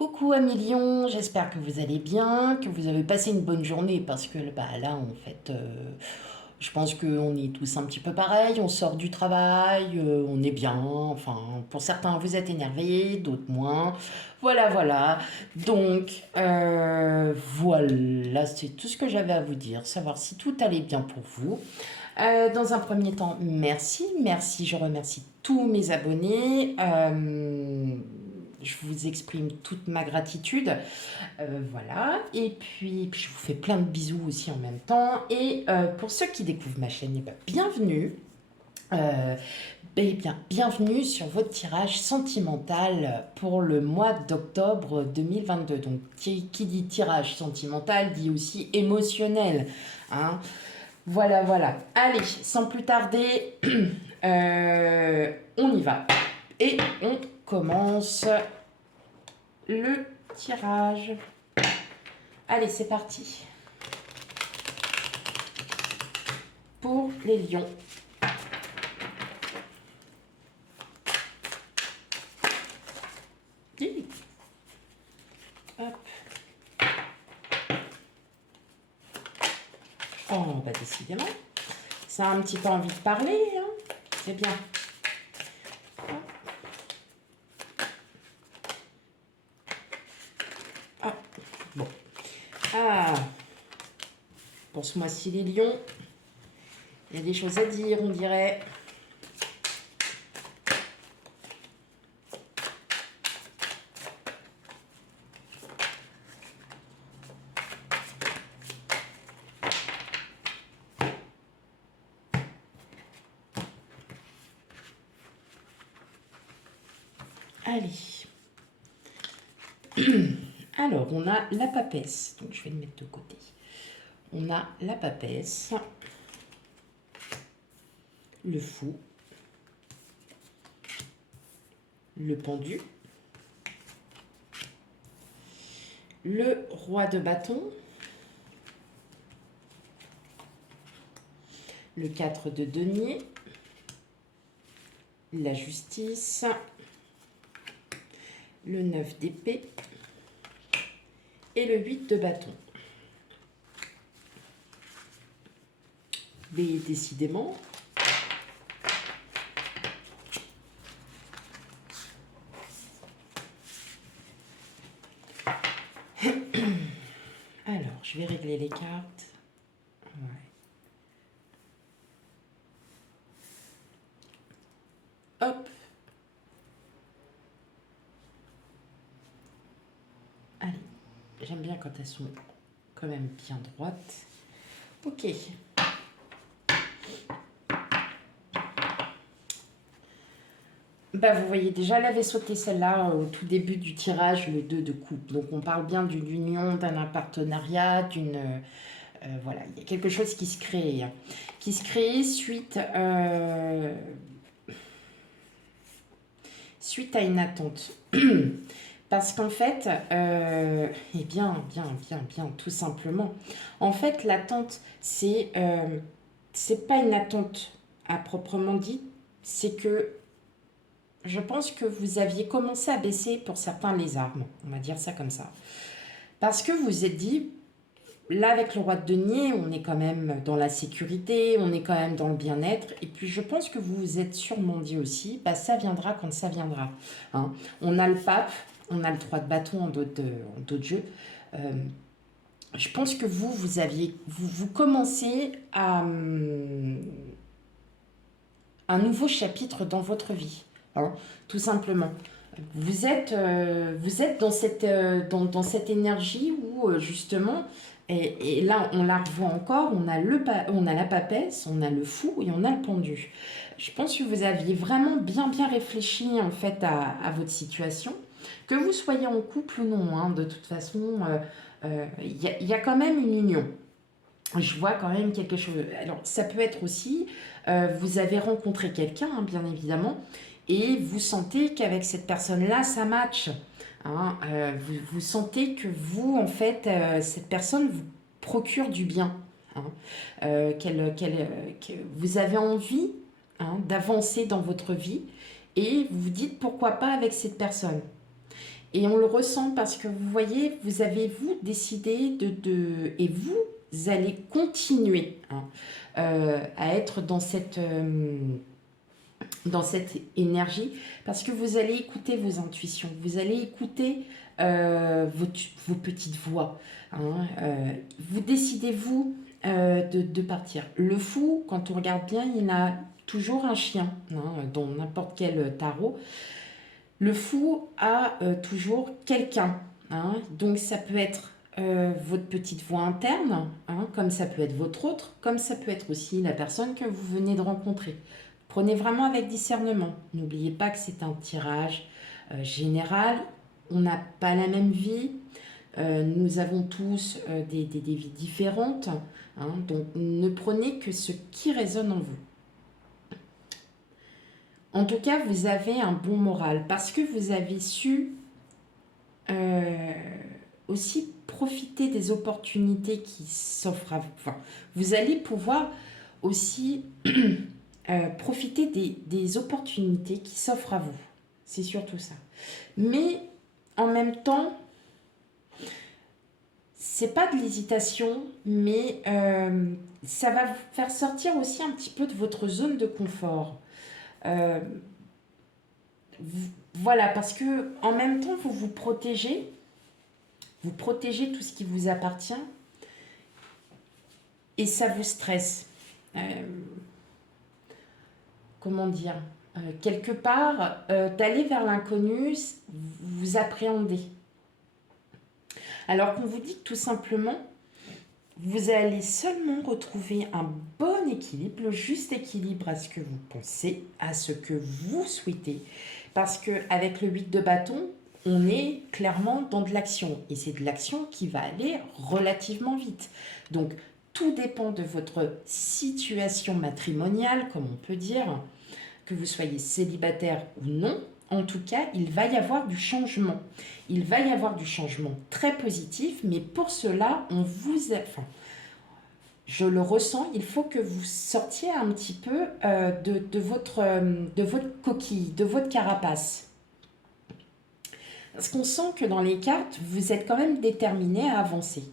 Coucou amis Lion, j'espère que vous allez bien, que vous avez passé une bonne journée parce que là en fait je pense qu'on est tous un petit peu pareil, on sort du travail, on est bien, enfin pour certains vous êtes énervés, d'autres moins, voilà. Donc voilà, c'est tout ce que j'avais à vous dire, savoir si tout allait bien pour vous. Dans un premier temps, merci, je remercie tous mes abonnés. Je vous exprime toute ma gratitude. Voilà. Et puis, je vous fais plein de bisous aussi en même temps. Et pour ceux qui découvrent ma chaîne, eh ben, bienvenue. Bienvenue sur votre tirage sentimental pour le mois d'octobre 2022. Donc, qui dit tirage sentimental dit aussi émotionnel. Hein. Voilà. Allez, sans plus tarder, on y va. Et on commence le tirage. Allez, c'est parti. Pour les lions. Hop. Oh, bah décidément. Ça a un petit peu envie de parler, hein. C'est bien. Ah, bon. Ah, pour ce mois-ci, les lions, il y a des choses à dire, on dirait. Allez. Alors, on a la papesse. Donc, je vais le mettre de côté. On a la papesse, le fou, le pendu, le roi de bâton, le 4 de denier, la justice, le 9 d'épée et le 8 de bâton. Mais décidément, alors je vais régler les cartes. Ouais. Hop. Allez, j'aime bien quand elles sont quand même bien droites. Ok. Bah, vous voyez déjà, elle avait sauté celle-là au tout début du tirage, le 2 de coupe. Donc on parle bien d'une union, d'un partenariat, d'une... voilà, il y a quelque chose qui se crée. Qui se crée suite à une attente. Parce qu'en fait, et bien, tout simplement. En fait, l'attente, c'est pas une attente à proprement dit, c'est que je pense que vous aviez commencé à baisser pour certains les armes, on va dire ça comme ça. Parce que vous vous êtes dit, là avec le roi de denier, on est quand même dans la sécurité, on est quand même dans le bien-être. Et puis je pense que vous vous êtes sûrement dit aussi, bah, ça viendra quand ça viendra. Hein. On a le pape, on a le 3 de bâton en d'autres jeux. Je pense que vous commencez à un nouveau chapitre dans votre vie. Hein, tout simplement. Vous êtes dans cette énergie où justement, et là on la revoit encore, on a la papesse, on a le fou et on a le pendu. Je pense que vous aviez vraiment bien réfléchi en fait à votre situation, que vous soyez en couple ou non, hein, de toute façon, il y a quand même une union. Je vois quand même quelque chose. Alors, ça peut être aussi, vous avez rencontré quelqu'un, hein, bien évidemment, et vous sentez qu'avec cette personne-là, ça match. Hein, vous sentez que vous, en fait, cette personne vous procure du bien. Hein, que vous avez envie, hein, d'avancer dans votre vie et vous vous dites pourquoi pas avec cette personne. Et on le ressent parce que vous voyez, vous avez, vous, décidé et vous allez continuer hein, à être dans cette énergie parce que vous allez écouter vos intuitions, vous allez écouter vos petites voix. Hein, vous décidez, vous, de partir. Le fou, quand on regarde bien, il a toujours un chien hein, dans n'importe quel tarot. Le fou a toujours quelqu'un. Hein, donc ça peut être votre petite voix interne, hein, comme ça peut être votre autre, comme ça peut être aussi la personne que vous venez de rencontrer. Prenez vraiment avec discernement. N'oubliez pas que c'est un tirage général. On n'a pas la même vie. Nous avons tous des vies différentes. Hein, donc ne prenez que ce qui résonne en vous. En tout cas, vous avez un bon moral parce que vous avez su aussi profiter des opportunités qui s'offrent à vous. Enfin, vous allez pouvoir aussi profiter des opportunités qui s'offrent à vous. C'est surtout ça. Mais en même temps, c'est pas de l'hésitation, mais ça va vous faire sortir aussi un petit peu de votre zone de confort. Voilà, parce que en même temps, vous protégez tout ce qui vous appartient et ça vous stresse. Comment dire quelque part, d'aller vers l'inconnu, vous appréhendez. Alors qu'on vous dit que tout simplement, vous allez seulement retrouver un bon équilibre, le juste équilibre à ce que vous pensez, à ce que vous souhaitez. Parce qu'avec le 8 de bâton, on est clairement dans de l'action. Et c'est de l'action qui va aller relativement vite. Donc, tout dépend de votre situation matrimoniale, comme on peut dire, que vous soyez célibataire ou non. En tout cas, il va y avoir du changement. Il va y avoir du changement très positif, mais pour cela, je le ressens, il faut que vous sortiez un petit peu de votre coquille, de votre carapace. Parce qu'on sent que dans les cartes, vous êtes quand même déterminé à avancer.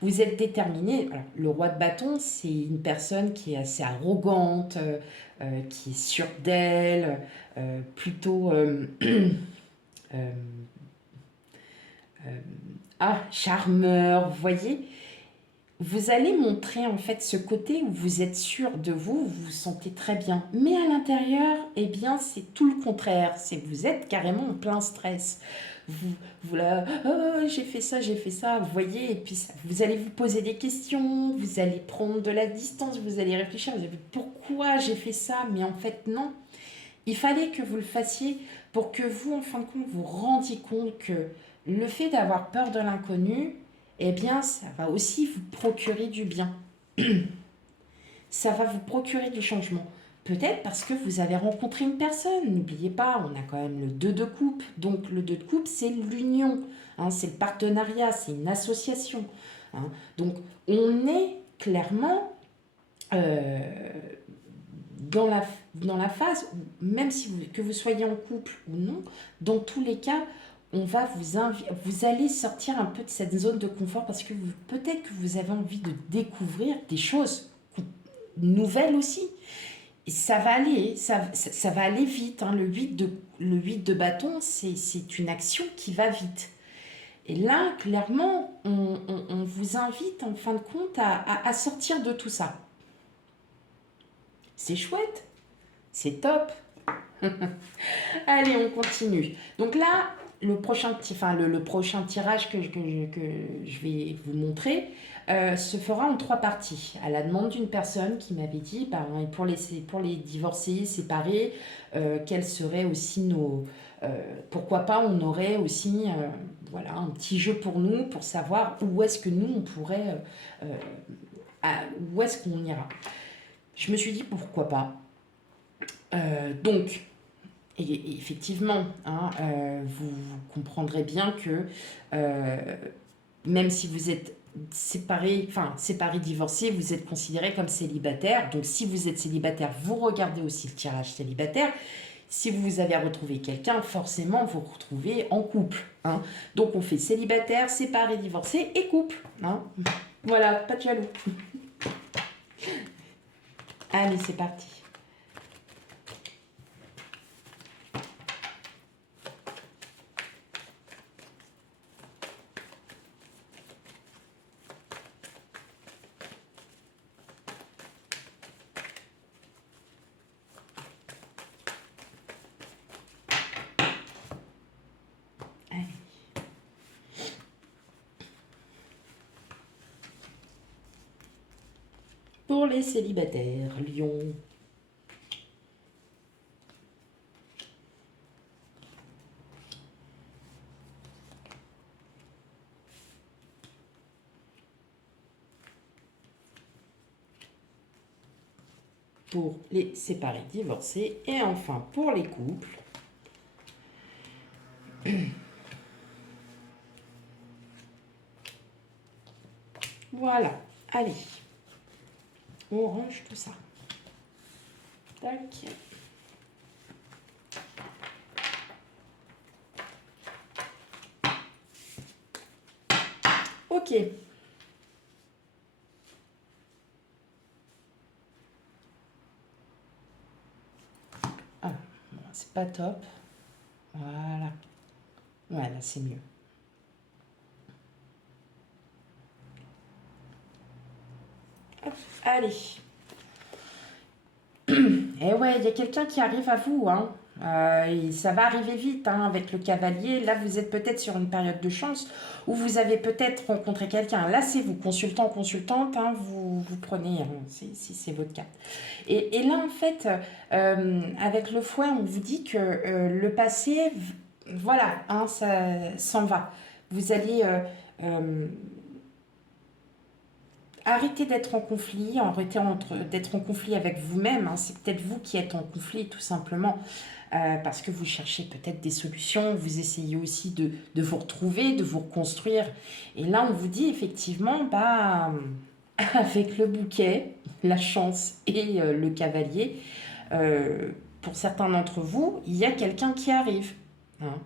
Vous êtes déterminé. Alors, le roi de bâton, c'est une personne qui est assez arrogante, qui est sûre d'elle, plutôt charmeur, vous voyez. Vous allez montrer en fait ce côté où vous êtes sûr de vous, vous vous sentez très bien. Mais à l'intérieur, eh bien, c'est tout le contraire. C'est que vous êtes carrément en plein stress. Vous là, oh, j'ai fait ça, vous voyez, et puis ça, vous allez vous poser des questions, vous allez prendre de la distance, vous allez réfléchir, vous allez dire pourquoi j'ai fait ça, mais en fait non. Il fallait que vous le fassiez pour que vous, en fin de compte, vous rendiez compte que le fait d'avoir peur de l'inconnu, eh bien, ça va aussi vous procurer du bien. Ça va vous procurer du changement. Peut-être parce que vous avez rencontré une personne. N'oubliez pas, on a quand même le 2 de coupe. Donc, le 2 de coupe, c'est l'union. Hein, c'est le partenariat, c'est une association. Hein. Donc, on est clairement dans la phase où, même si que vous soyez en couple ou non, dans tous les cas, on va vous allez sortir un peu de cette zone de confort parce que peut-être que vous avez envie de découvrir des choses nouvelles aussi. Et ça va aller, ça va aller vite. Hein. Le 8 de bâton, c'est une action qui va vite. Et là, clairement, on vous invite en fin de compte à sortir de tout ça. C'est chouette, c'est top. Allez, on continue. Donc là, le prochain tirage que je vais vous montrer se fera en 3 parties. À la demande d'une personne qui m'avait dit, pour les divorcés, séparés, quels seraient aussi nos... pourquoi pas on aurait aussi voilà, un petit jeu pour nous, pour savoir où est-ce que nous, on pourrait... où est-ce qu'on ira. Je me suis dit, pourquoi pas. Donc... Et effectivement, hein, vous comprendrez bien que même si vous êtes séparés, divorcés, vous êtes considéré comme célibataire. Donc si vous êtes célibataire, vous regardez aussi le tirage célibataire. Si vous avez retrouvé quelqu'un, forcément, vous vous retrouvez en couple. Hein. Donc, on fait célibataire, séparé, divorcé et couple. Hein. Voilà, pas de jaloux. Allez, c'est parti. Allez. Pour les célibataires, Lion. Pour les séparés, divorcés. Et enfin, pour les couples. Voilà. Allez. On range tout ça. Tac. Ok. Ah, bon, c'est pas top. Voilà. Ouais, là, c'est mieux. Hop, allez. Et ouais, il y a quelqu'un qui arrive à vous, hein. Et ça va arriver vite hein, avec le cavalier. Là, vous êtes peut-être sur une période de chance où vous avez peut-être rencontré quelqu'un. Là, c'est vous, consultant, consultante, hein, vous prenez, hein, si c'est votre cas. Et là, en fait, avec le fouet, on vous dit que le passé, voilà, hein, ça s'en va. Vous allez arrêter d'être en conflit, arrêter d'être en conflit avec vous-même. Hein. C'est peut-être vous qui êtes en conflit, tout simplement. Parce que vous cherchez peut-être des solutions, vous essayez aussi de vous retrouver, de vous reconstruire. Et là, on vous dit effectivement, bah, avec le bouquet, la chance et le cavalier, pour certains d'entre vous, il y a quelqu'un qui arrive. Hein.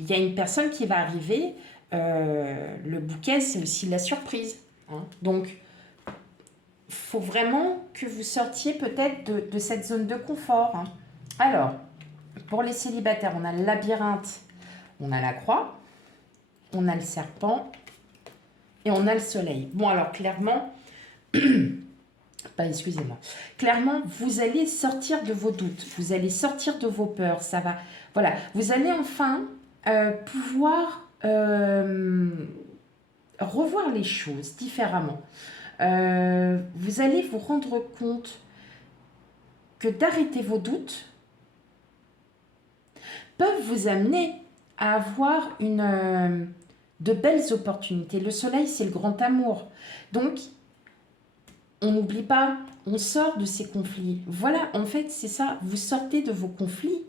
Il y a une personne qui va arriver. Le bouquet, c'est aussi la surprise. Hein. Donc, il faut vraiment que vous sortiez peut-être de cette zone de confort. Hein. Alors, pour les célibataires, on a le labyrinthe, on a la croix, on a le serpent et on a le soleil. Bon, alors clairement, excusez-moi. Clairement, vous allez sortir de vos doutes, vous allez sortir de vos peurs. Ça va, voilà. Vous allez enfin pouvoir revoir les choses différemment. Vous allez vous rendre compte que d'arrêter vos doutes peuvent vous amener à avoir de belles opportunités. Le soleil, c'est le grand amour. Donc, on n'oublie pas, on sort de ces conflits. Voilà, en fait, c'est ça. Vous sortez de vos conflits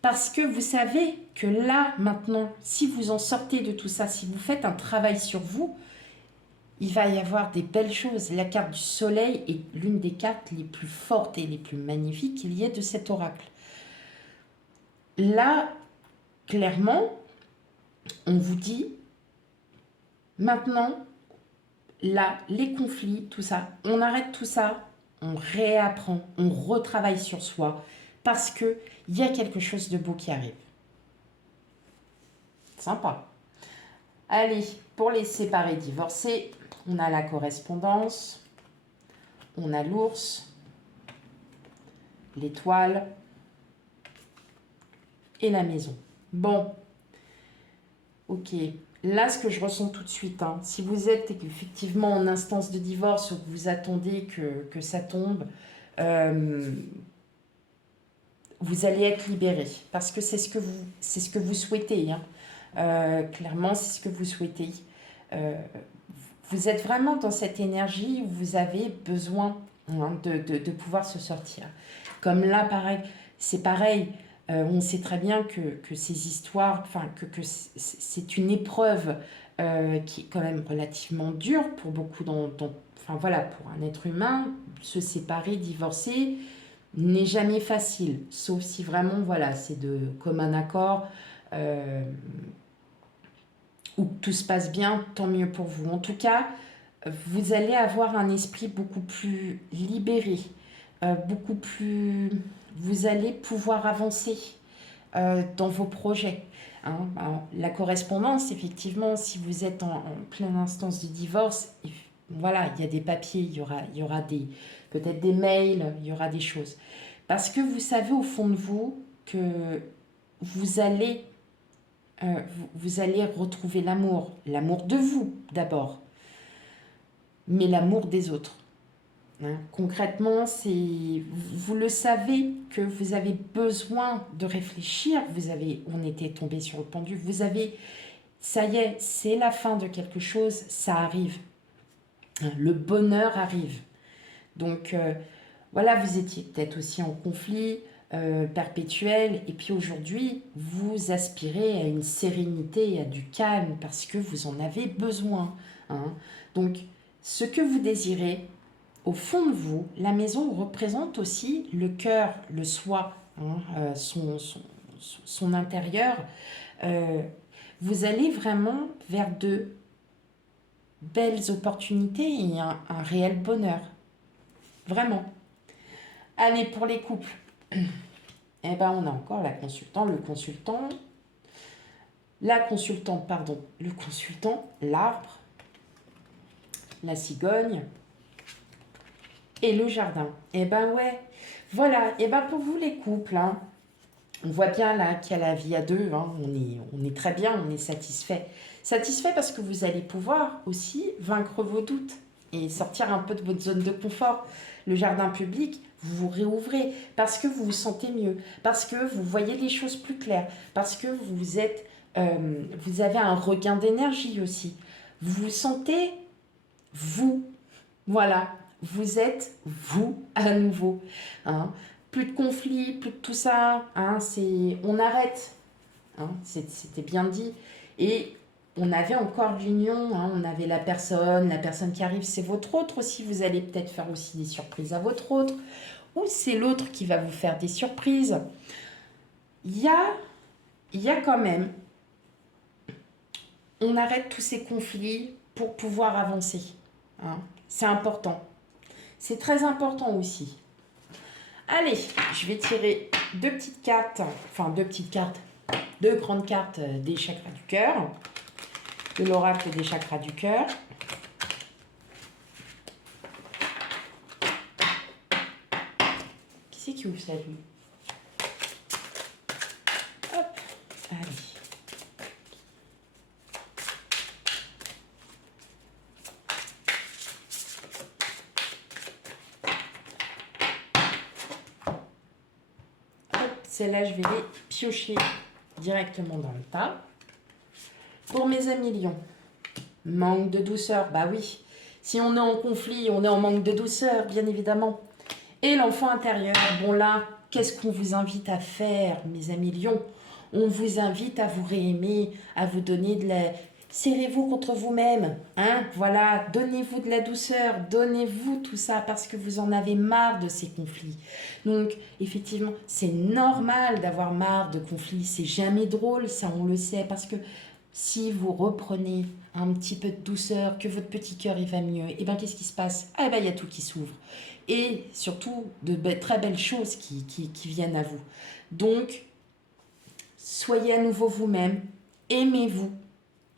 parce que vous savez que là, maintenant, si vous en sortez de tout ça, si vous faites un travail sur vous, il va y avoir des belles choses. La carte du soleil est l'une des cartes les plus fortes et les plus magnifiques qu'il y ait de cet oracle. Là, clairement, on vous dit, maintenant, là, les conflits, tout ça, on arrête tout ça, on réapprend, on retravaille sur soi, parce qu'il y a quelque chose de beau qui arrive. Sympa. Allez, pour les séparés divorcés, on a la correspondance, on a l'ours, l'étoile et la maison. Bon, ok. Là, ce que je ressens tout de suite, hein, si vous êtes effectivement en instance de divorce ou que vous attendez que ça tombe, vous allez être libéré parce que c'est ce que vous souhaitez. Hein. Clairement, c'est ce que vous souhaitez. Vous êtes vraiment dans cette énergie où vous avez besoin hein, de pouvoir se sortir. Comme là, pareil, c'est pareil. On sait très bien que ces histoires, enfin que c'est une épreuve qui est quand même relativement dure pour beaucoup enfin voilà, pour un être humain, se séparer, divorcer, n'est jamais facile, sauf si vraiment, voilà, c'est de commun accord, ou que tout se passe bien, tant mieux pour vous. En tout cas, vous allez avoir un esprit beaucoup plus libéré, beaucoup plus... Vous allez pouvoir avancer dans vos projets. Hein. Alors, la correspondance, effectivement, si vous êtes en pleine instance de divorce, voilà, il y a des papiers, il y aura des, peut-être des mails, il y aura des choses. Parce que vous savez au fond de vous que vous allez, vous allez retrouver l'amour. L'amour de vous, d'abord, mais l'amour des autres. Hein. Concrètement, vous le savez que vous avez besoin de réfléchir. On était tombé sur le pendule. Ça y est, c'est la fin de quelque chose. Ça arrive. Hein. Le bonheur arrive. Donc voilà, vous étiez peut-être aussi en conflit perpétuel. Et puis aujourd'hui, vous aspirez à une sérénité et à du calme parce que vous en avez besoin. Hein. Donc ce que vous désirez, au fond de vous, la maison représente aussi le cœur, le soi, hein, son intérieur. Vous allez vraiment vers de belles opportunités et un réel bonheur. Vraiment. Allez, pour les couples. Eh ben, on a encore la consultant, l'arbre, la cigogne, et le jardin. Eh ben ouais, voilà. Et ben pour vous les couples, hein, on voit bien là qu'il y a la vie à deux. Hein, on est très bien, on est satisfait. Satisfait parce que vous allez pouvoir aussi vaincre vos doutes et sortir un peu de votre zone de confort. Le jardin public, vous vous réouvrez parce que vous vous sentez mieux, parce que vous voyez les choses plus claires, parce que vous avez un regain d'énergie aussi. Vous vous sentez vous. Voilà, vous êtes vous à nouveau. Hein. Plus de conflits, plus de tout ça. Hein, on arrête. Hein, c'était bien dit. Et on avait encore l'union. Hein, on avait la personne qui arrive, c'est votre autre aussi. Vous allez peut-être faire aussi des surprises à votre autre. Ou c'est l'autre qui va vous faire des surprises. Il y a quand même... On arrête tous ces conflits pour pouvoir avancer. Hein. C'est important. C'est très important aussi. Allez, je vais tirer deux grandes cartes des chakras du cœur, de l'oracle des chakras du cœur. Qui c'est qui ouvre ça, lui? Hop, allez. Celles-là, je vais les piocher directement dans le tas. Pour mes amis lions, manque de douceur, bah oui. Si on est en conflit, on est en manque de douceur, bien évidemment. Et l'enfant intérieur, bon là, qu'est-ce qu'on vous invite à faire, mes amis lions? On vous invite à vous réaimer, à vous donner de la... Serrez-vous contre vous-même, hein, voilà, donnez-vous de la douceur, donnez-vous tout ça parce que vous en avez marre de ces conflits. Donc, effectivement, c'est normal d'avoir marre de conflits, c'est jamais drôle, ça on le sait, parce que si vous reprenez un petit peu de douceur, que votre petit cœur il va mieux, et bien qu'est-ce qui se passe? Ah ben il y a tout qui s'ouvre. Et surtout, de très belles choses qui viennent à vous. Donc, soyez à nouveau vous-même, aimez-vous.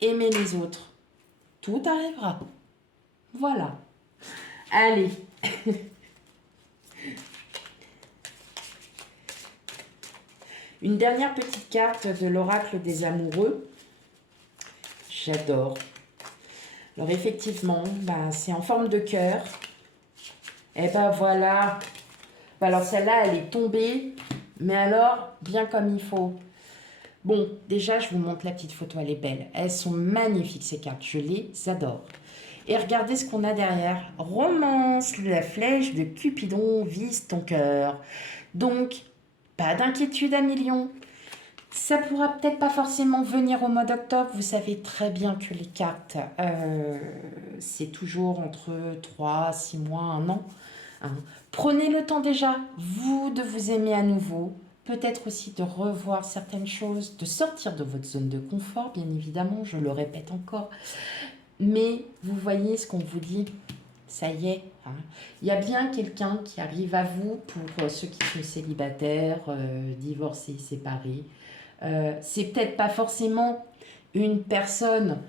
Aimez les autres. Tout arrivera. Voilà. Allez. Une dernière petite carte de l'oracle des amoureux. J'adore. Alors effectivement, bah, c'est en forme de cœur. Et ben voilà. Alors celle-là, elle est tombée. Mais alors, bien comme il faut. Bon, déjà, je vous montre la petite photo, elle est belle. Elles sont magnifiques, ces cartes, je les adore. Et regardez ce qu'on a derrière. Romance, la flèche de Cupidon vise ton cœur. Donc, pas d'inquiétude à millions. Ça pourra peut-être pas forcément venir au mois d'octobre. Vous savez très bien que les cartes, c'est toujours entre 3, 6 mois, 1 an. hein. Prenez le temps déjà, vous, de vous aimer à nouveau. Peut-être aussi de revoir certaines choses, de sortir de votre zone de confort, bien évidemment, je le répète encore. Mais vous voyez ce qu'on vous dit, ça y est, hein. Il y a bien quelqu'un qui arrive à vous pour ceux qui sont célibataires, divorcés, séparés. C'est peut-être pas forcément une personne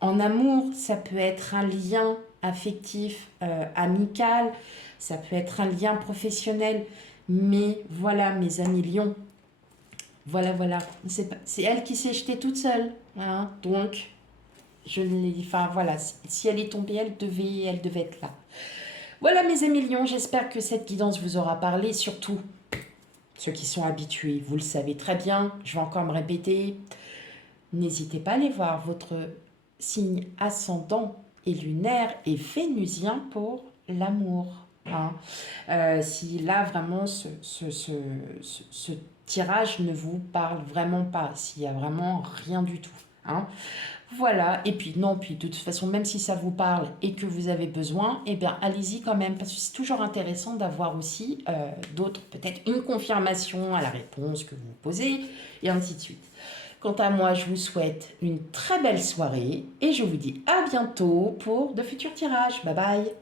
en amour, ça peut être un lien affectif, amical, ça peut être un lien professionnel. Mais voilà, mes amis lions, voilà. C'est elle qui s'est jetée toute seule, hein. Donc, enfin voilà, si elle est tombée, elle devait être là. Voilà mes amis lions, j'espère que cette guidance vous aura parlé, surtout ceux qui sont habitués, vous le savez très bien, je vais encore me répéter, n'hésitez pas à aller voir votre signe ascendant et lunaire et vénusien pour l'amour, hein. Si là vraiment ce tirage ne vous parle vraiment pas, s'il n'y a vraiment rien du tout, hein. Voilà, et puis non, puis de toute façon, même si ça vous parle et que vous avez besoin, eh bien allez-y quand même, parce que c'est toujours intéressant d'avoir aussi d'autres, peut-être une confirmation à la réponse que vous posez, et ainsi de suite. Quant à moi, je vous souhaite une très belle soirée, et je vous dis à bientôt pour de futurs tirages. Bye bye.